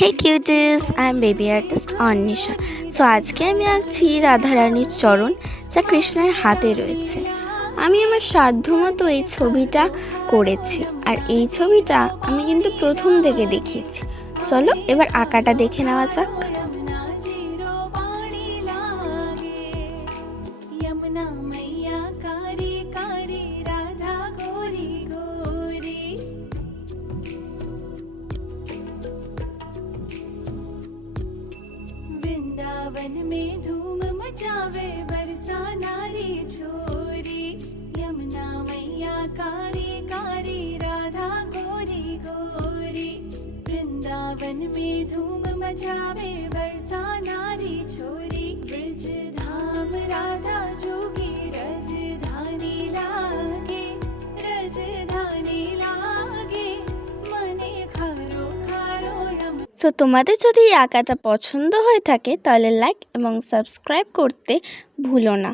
Hey cuties, I am baby artist Anwesha. So আজকে আমি আঁকছি রাধারানীর চরণ, যা কৃষ্ণের হাতে রয়েছে। আমি আমার সাধ্যমতো এই ছবিটা করেছি, আর এই ছবিটা আমি কিন্তু প্রথম থেকে দেখিয়েছি। চলো এবার আঁকাটা দেখে নেওয়া যাক। वृंदावन में धूम मचावे बरसा नारी छोरी, यमुना मैया कारी कारी राधा गोरी गोरी। वृंदावन में धूम मचावे बरसा नारी छोरी, ब्रज धाम राधा जोगी रजधानी लागे, रजधानी लागे मने खारो खारो। সো তোমাদের যদি এই আঁকাটা পছন্দ হয়ে থাকে তাহলে লাইক এবং সাবস্ক্রাইব করতে ভুলো না।